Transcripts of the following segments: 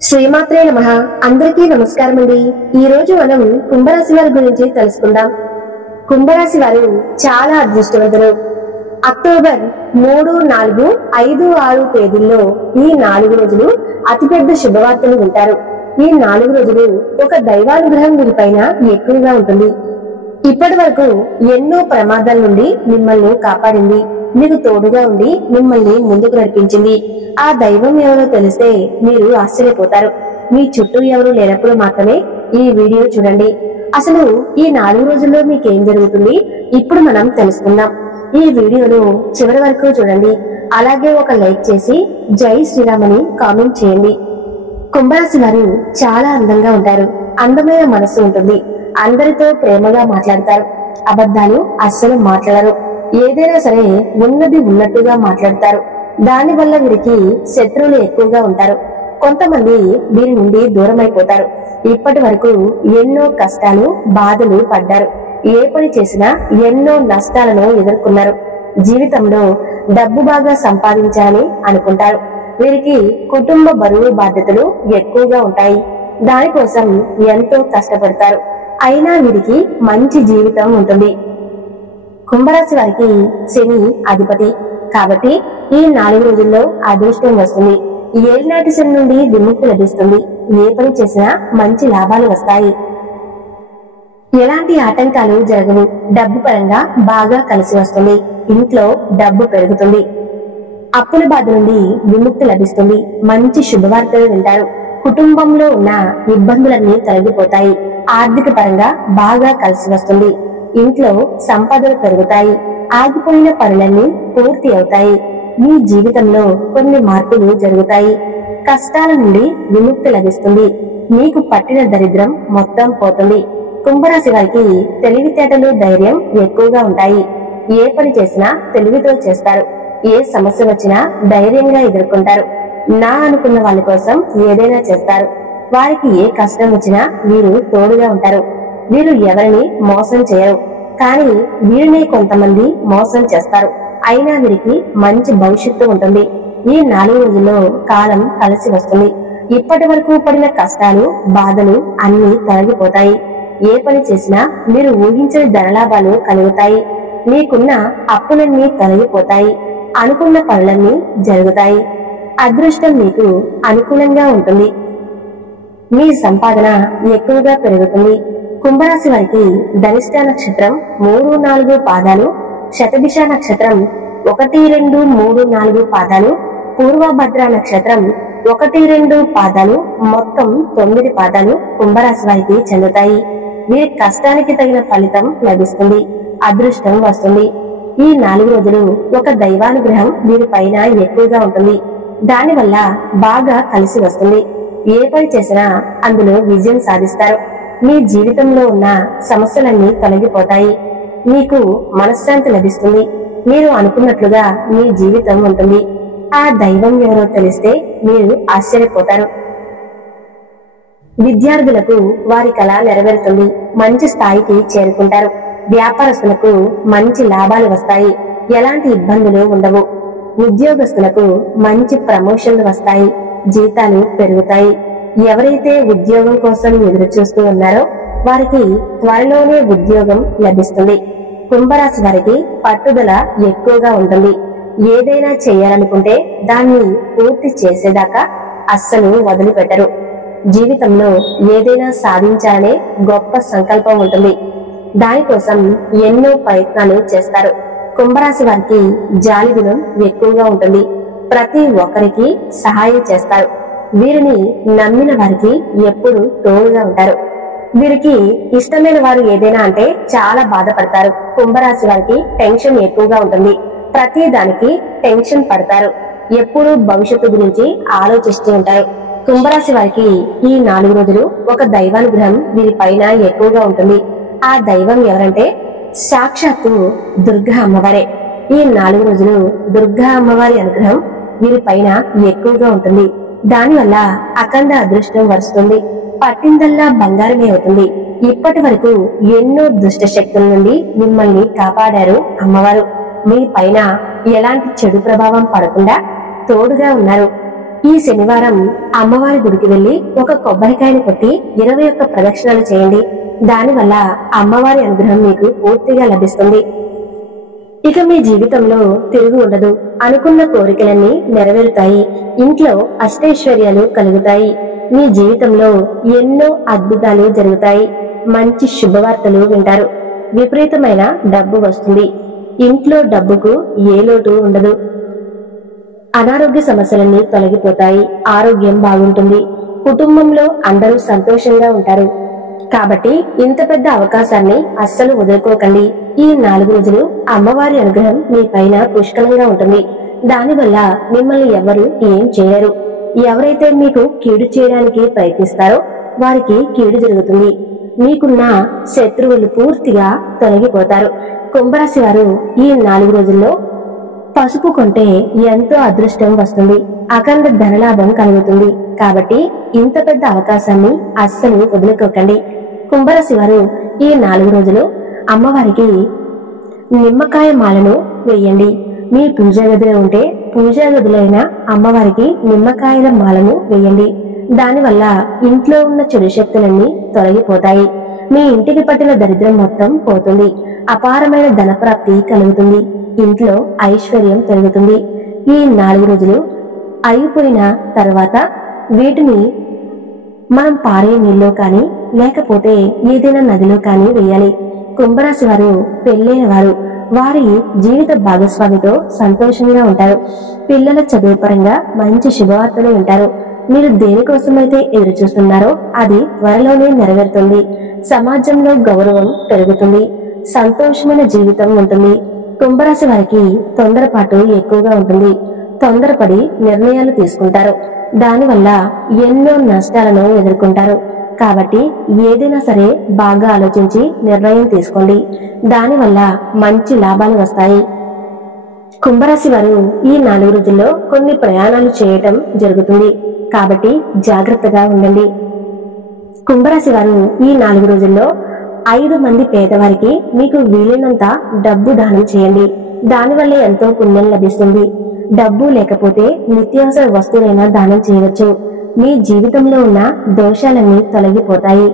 శ్రీమాత్రే నమః. అందరికీ నమస్కారం అండి. ఈ రోజు మనం కుంభరాశి వారి గురించి తెలుసుకుందాం. కుంభరాశి వారు చాలా అదృష్టవంతులు. అక్టోబర్ 3, 4, 5, 6 తేదీల్లో ఈ 4 రోజులు అతిపెద్ద శుభవార్తలు వింటారు. ఈ 4 రోజులు ఒక దైవానుగ్రహం వీరిపైన ఎక్కువగా ఉంటుంది. ఇప్పటి వరకు ఎన్నో ప్రమాదాల నుండి మిమ్మల్ని కాపాడింది, మీకు తోడుగా ఉండి మిమ్మల్ని ముందుకు నడిపించింది. ఆ దైవం ఎవరో తెలిస్తే మీరు ఆశ్చర్యపోతారు. మీ చుట్టూ ఎవరు లేనప్పుడు మాత్రమే ఈ వీడియో చూడండి. అసలు ఈ 4 రోజుల్లో మీకేం జరుగుతుంది ఇప్పుడు మనం తెలుసుకుందాం. ఈ వీడియోను చివరి వరకు చూడండి. అలాగే ఒక లైక్ చేసి జై శ్రీరామ్ అని కామెంట్ చేయండి. కుంభరాశి వారు చాలా అందంగా ఉంటారు. అందమైన మనసు ఉంటుంది. అందరితో ప్రేమగా మాట్లాడతారు. అబద్ధాలు అస్సలు మాట్లాడరు. ఏదైనా సరే ఉన్నది ఉన్నట్టుగా మాట్లాడతారు. దాని వల్ల వీరికి శత్రువులు ఎక్కువగా ఉంటారు. కొంతమంది వీరి నుండి దూరం అయిపోతారు. ఇప్పటి వరకు ఎన్నో కష్టాలు బాధలు పడ్డారు. ఏ పని చేసినా ఎన్నో నష్టాలను ఎదుర్కొన్నారు. జీవితంలో డబ్బు బాగా సంపాదించాలని అనుకుంటారు. వీరికి కుటుంబ బరువు బాధ్యతలు ఎక్కువగా ఉంటాయి. దానికోసం ఎంతో కష్టపడతారు. అయినా వీరికి మంచి జీవితం ఉంటుంది. కుంభరాశి వారికి శని అధిపతి కాబట్టి ఈ 4 రోజుల్లో అదృష్టం వస్తుంది. ఏలినాటి శని నుండి విముక్తి లభిస్తుంది. ఏ పని చేసినా మంచి లాభాలు వస్తాయి. ఎలాంటి ఆటంకాలు జరగవు. డబ్బు పరంగా బాగా కలిసి వస్తుంది. ఇంట్లో డబ్బు పెరుగుతుంది. అప్పుల బాధ నుండి విముక్తి లభిస్తుంది. మంచి శుభవార్తలు వింటారు. కుటుంబంలో ఉన్న ఇబ్బందులన్నీ తొలగిపోతాయి. ఆర్థిక పరంగా బాగా కలిసి వస్తుంది. ఇంట్లో సంపదలు పెరుగుతాయి. ఆగిపోయిన పనులన్నీ పూర్తి అవుతాయి. మీ జీవితంలో కొన్ని మార్పులు జరుగుతాయి. కష్టాల నుండి విముక్తి లభిస్తుంది. మీకు పట్టిన దరిద్రం మొత్తం పోతుంది. కుంభరాశి వారికి తెలివితేటలు ధైర్యం ఎక్కువగా ఉంటాయి. ఏ పని చేసినా తెలివితో చేస్తారు. ఏ సమస్య వచ్చినా ధైర్యంగా ఎదుర్కొంటారు. నా అనుకున్న వాళ్ళ కోసం ఏదైనా చేస్తారు. వారికి ఏ కష్టం వచ్చినా వీరు తోడుగా ఉంటారు. వీరు ఎవరిని మోసం చేయరు. కానీ వీరిని కొంతమంది మోసం చేస్తారు. అయినా వీరికి మంచి భవిష్యత్తు ఉంటుంది. ఈ 4 రోజుల్లో కాలం కలిసి వస్తుంది. ఇప్పటి వరకు పడిన కష్టాలు బాధలు అన్ని తొలగిపోతాయి. ఏ పని చేసినా మీరు ఊహించని ధనలాభాలు కలుగుతాయి. మీకున్న అప్పులన్నీ తొలగిపోతాయి. అనుకున్న పనులన్నీ జరుగుతాయి. అదృష్టం మీకు అనుకూలంగా ఉంటుంది. మీ సంపాదన ఎక్కువగా పెరుగుతుంది. కుంభరాశి వారికి ధనిష్ట నక్షత్రం 3, 4 పాదాలు, శతభిష నక్షత్రం 1, 2, 3, 4 పాదాలు, పూర్వభద్ర నక్షత్రం 1, 2 పాదాలు, మొత్తం 9 పాదాలు కుంభరాశి వారికి చెందుతాయి. వీరి కష్టానికి తగిన ఫలితం లభిస్తుంది. అదృష్టం వస్తుంది. ఈ 4 రోజులు ఒక దైవానుగ్రహం వీరిపైన ఎక్కువగా ఉంటుంది. దానివల్ల బాగా కలిసి వస్తుంది. ఏ పని చేసినా అందులో విజయం సాధిస్తారు. మీ జీవితంలో ఉన్న సమస్యలన్నీ తొలగిపోతాయి. మీకు మనశ్శాంతి లభిస్తుంది. మీరు అనుకున్నట్లుగా మీ జీవితం ఉంటుంది. ఆ దైవం ఎవరో తెలిస్తే మీరు ఆశ్చర్యపోతారు. విద్యార్థులకు వారి కళ నెరవేరుతుంది. మంచి స్థాయికి చేరుకుంటారు. వ్యాపారస్తులకు మంచి లాభాలు వస్తాయి. ఎలాంటి ఇబ్బందులు ఉండవు. ఉద్యోగస్తులకు మంచి ప్రమోషన్లు వస్తాయి. జీతాలు పెరుగుతాయి. ఎవరైతే ఉద్యోగం కోసం ఎదురు చూస్తూ ఉన్నారో వారికి త్వరలోనే ఉద్యోగం లభిస్తుంది. కుంభరాశి వారికి పట్టుదల ఎక్కువగా ఉంటుంది. ఏదైనా చేయాలనుకుంటే దాన్ని పూర్తి చేసేదాకా అస్సలు వదిలిపెట్టరు. జీవితంలో ఏదైనా సాధించాలనే గొప్ప సంకల్పం ఉంటుంది. దానికోసం ఎన్నో ప్రయత్నాలు చేస్తారు. కుంభరాశి వారికి జాలి గుణం ఎక్కువగా ఉంటుంది. ప్రతి ఒక్కరికి సహాయం చేస్తారు. వీరిని నమ్మిన వారికి ఎప్పుడు తోడుగా ఉంటారు. వీరికి ఇష్టమైన వారు ఏదైనా అంటే చాలా బాధపడతారు. కుంభరాశి వారికి టెన్షన్ ఎక్కువగా ఉంటుంది. ప్రతి దానికి టెన్షన్ పడతారు. ఎప్పుడు భవిష్యత్తు గురించి ఆలోచిస్తూ ఉంటారు. కుంభరాశి వారికి ఈ 4 రోజులు ఒక దైవానుగ్రహం వీరిపైన ఎక్కువగా ఉంటుంది. ఆ దైవం ఎవరంటే సాక్షాత్తు దుర్గా అమ్మవారే. ఈ 4 రోజులు దుర్గా అమ్మవారి అనుగ్రహం వీరిపైన ఎక్కువగా ఉంటుంది. దానివల్ల అఖండ అదృష్టం వస్తుంది. పట్టిందల్లా బంగారమే అవుతుంది. ఇప్పటి వరకు ఎన్నో దుష్ట శక్తుల నుండి మిమ్మల్ని కాపాడారు అమ్మవారు. మీ పైన ఎలాంటి చెడు ప్రభావం పడకుండా తోడుగా ఉన్నారు. ఈ శనివారం అమ్మవారి గుడికి వెళ్లి ఒక కొబ్బరికాయను కొట్టి 21 ప్రదక్షిణలు చేయండి. దానివల్ల అమ్మవారి అనుగ్రహం మీకు పూర్తిగా లభిస్తుంది. ఇక మీ జీవితంలో తిరుగు ఉండదు. అనుకున్న కోరికలన్నీ నెరవేరుతాయి. ఇంట్లో అష్టైశ్వర్యాలు కలుగుతాయి. మీ జీవితంలో ఎన్నో అద్భుతాలు జరుగుతాయి. మంచి శుభవార్తలు వింటారు. విపరీతమైన డబ్బు వస్తుంది. ఇంట్లో డబ్బుకు ఏ లోటు ఉండదు. అనారోగ్య సమస్యలన్నీ తొలగిపోతాయి. ఆరోగ్యం బాగుంటుంది. కుటుంబంలో అందరూ సంతోషంగా ఉంటారు. కాబట్టి ఇంత పెద్ద అవకాశాన్ని అస్సలు వదులుకోకండి. ఈ 4 రోజులు అమ్మవారి అనుగ్రహం మీ పైన పుష్కలంగా ఉంటుంది. దానివల్ల మిమ్మల్ని ఎవరు ఏం చేయరు. ఎవరైతే మీకు కీడు చేయడానికి ప్రయత్నిస్తారో వారికి కీడు జరుగుతుంది. మీకున్న శత్రువులు పూర్తిగా తొలగిపోతారు. కుంభరాశి వారు ఈ 4 రోజుల్లో పసుపు కొంటే ఎంతో అదృష్టం వస్తుంది. అఖండ ధనలాభం కలుగుతుంది. కాబట్టి ఇంత పెద్ద అవకాశాన్ని అస్సలు వదులుకోకండి. కుంభరాశి వారు ఈ 4 రోజులు అమ్మవారికి నిమ్మకాయ మాలను వేయండి. మీ పూజా గదిలో ఉంటే పూజా గదులైన అమ్మవారికి నిమ్మకాయల మాలను వేయండి. దానివల్ల ఇంట్లో ఉన్న చెడు శక్తులన్నీ తొలగిపోతాయి. మీ ఇంటికి పట్టిన దరిద్రం మొత్తం పోతుంది. అపారమైన ధనప్రాప్తి కలుగుతుంది. ఇంట్లో ఐశ్వర్యం పెరుగుతుంది. ఈ 4 రోజులు అయిపోయిన తర్వాత వీటిని మనం పారే నీళ్ళలో కానీ లేకపోతే ఏదైనా నదిలో కానీ వేయాలి. కుంభరాశి వారు పెళ్ళైన వారు వారి జీవిత భాగస్వామితో సంతోషంగా ఉంటారు. పిల్లల చదువు పరంగా మంచి శుభవార్తలు వింటారు. మీరు దేనికోసమైతే ఎదురు చూస్తున్నారో అది త్వరలోనే నెరవేరుతుంది. సమాజంలో గౌరవం పెరుగుతుంది. సంతోషమైన జీవితం ఉంటుంది. కుంభరాశి వారికి తొందరపాటు ఎక్కువగా ఉంటుంది. తొందరపడి నిర్ణయాలు తీసుకుంటారు. దానివల్ల ఎన్నో నష్టాలను ఎదుర్కొంటారు. కాబట్టి ఏదైనా సరే బాగా ఆలోచించి నిర్ణయం తీసుకోండి. దానివల్ల మంచి లాభాలు వస్తాయి. కుంభరాశి వారు ఈ 4 రోజుల్లో కొన్ని ప్రయాణాలు చేయటం జరుగుతుంది. కాబట్టి జాగ్రత్తగా ఉండండి. కుంభరాశి వారు ఈ 4 రోజుల్లో 5 మంది పేదవారికి మీకు వీలైనంత డబ్బు దానం చేయండి. దానివల్ల ఎంతో పుణ్యం లభిస్తుంది. డబ్బు లేకపోతే నిత్యావసర వస్తువులైనా దానం చేయవచ్చు. మీ జీవితంలో ఉన్న దోషాలన్నీ తొలగిపోతాయి.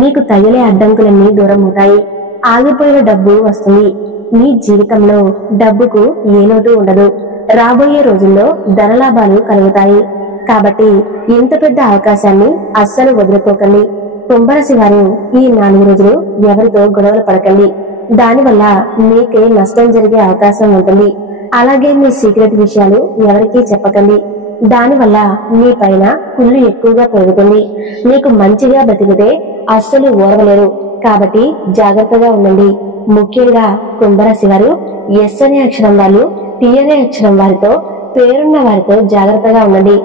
మీకు తగిలే అడ్డంకులన్నీ దూరం అవుతాయి. ఆగిపోయిన డబ్బు వస్తుంది. మీ జీవితంలో డబ్బుకు ఏ లోటు ఉండదు. రాబోయే రోజుల్లో ధనలాభాలు కలుగుతాయి. కాబట్టి ఇంత పెద్ద అవకాశాన్ని అస్సలు వదులుకోకండి. కుంభరాశి వారు ఈ 4 రోజులు ఎవరితో గొడవలు పడకండి. దానివల్ల మీకే నష్టం జరిగే అవకాశం ఉంటుంది. అలాగే మీ సీక్రెట్ విషయాలు ఎవరికీ చెప్పకండి. దానివల్ల మీ పైన కుళ్ళు ఎక్కువగా పెరుగుతుంది. మీకు మంచిగా బతికితే అస్సలు ఓర్వలేరు. కాబట్టి జాగ్రత్తగా ఉండండి. ముఖ్యంగా కుంభరాశి వారు ఎస్ అనే అక్షరం వాళ్ళు, టి అనే అక్షరం వారితో పేరున్న వారితో జాగ్రత్తగా ఉండండి.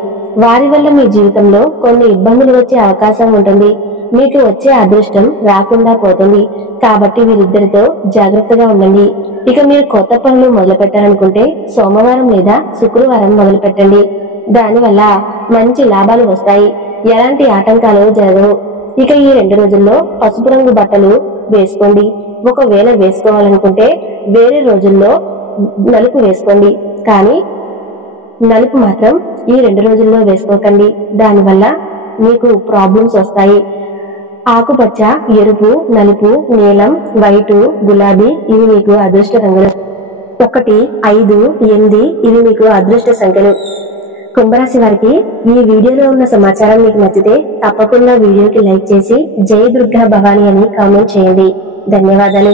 వారి వల్ల మీ జీవితంలో కొన్ని ఇబ్బందులు వచ్చే అవకాశం ఉంటుంది. మీకు వచ్చే అదృష్టం రాకుండా పోతుంది. కాబట్టి వీరిద్దరితో జాగ్రత్తగా ఉండండి. ఇక మీరు కొత్త పనులు మొదలు పెట్టాలనుకుంటే సోమవారం లేదా శుక్రవారం మొదలు పెట్టండి. దానివల్ల మంచి లాభాలు వస్తాయి. ఎలాంటి ఆటంకాలు జరగవు. ఇక ఈ 2 రోజుల్లో పసుపు రంగు బట్టలు వేసుకోండి. ఒకవేళ వేసుకోవాలనుకుంటే వేరే రోజుల్లో నలుపు వేసుకోండి. కానీ నలుపు మాత్రం ఈ 2 రోజుల్లో వేసుకోకండి. దానివల్ల మీకు ప్రాబ్లమ్స్ వస్తాయి. ఆకుపచ్చ, ఎరుపు, నలుపు, నీలం, వైటు, గులాబీ ఇవి మీకు అదృష్ట రంగులు. 1, 5, 8 ఇవి మీకు అదృష్ట సంఖ్యలు. కుంభరాశి వారికి ఈ వీడియోలో ఉన్న సమాచారం మీకు నచ్చితే తప్పకుండా వీడియోకి లైక్ చేసి జై దుర్గా భవాని అని కామెంట్ చేయండి. ధన్యవాదాలు.